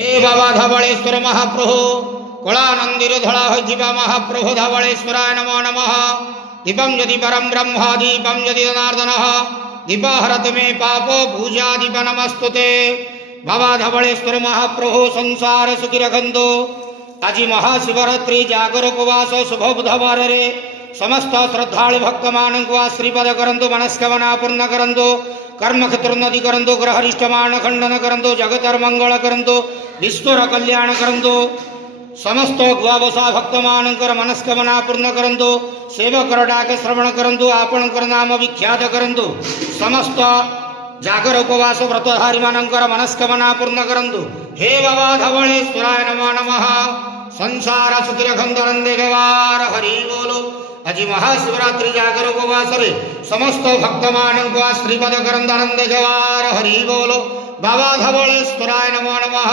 हे बाबा धवलेश्वर महाप्रभु कलानंदीर धड़ा होइथिबा महाप्रभु धवलेश्वराय नमो नमः। दीपं यदि परम ब्रह्म दीपं यदि जनार्दनः दीपहरत मे पापो पूजा दीप नमस्तुते। बाबा धवलेश्वर महाप्रभु संसार सुखी रखंतु। आज महाशिवरात्रि जागर उपवास शुभ बुधवार रे समस्त श्रद्धालु भक्त मानक आश्रीपद करंतु मनस्कामना पूर्ण करंतु कर्म क्षेत्रोन्नति करंतु ग्रहरिष्टमान खंडन करंतु जगतर मंगल करंतु विश्वर कल्याण करंतु समस्त गुआवसा भक्त मानकर मनस्कामना पूर्ण करंतु सेवक डाक श्रवण करंतु आपणकर नाम विख्यात करंतु समस्त जागर उपवास व्रतधारी मानकर मनस्कामना पूर्ण करंतु। हे बाबा धवलेश्वराय नमो नमः। संसार सुखी रखंतु नंदे गवार हरि बोलो। आज महाशिवरात्रि जागर उपवास रे समस्त भक्त मानक आश्रीपद करंतु नंदे गवार हरि बोलो। बाबा धवलेश्वराय नमो नमः।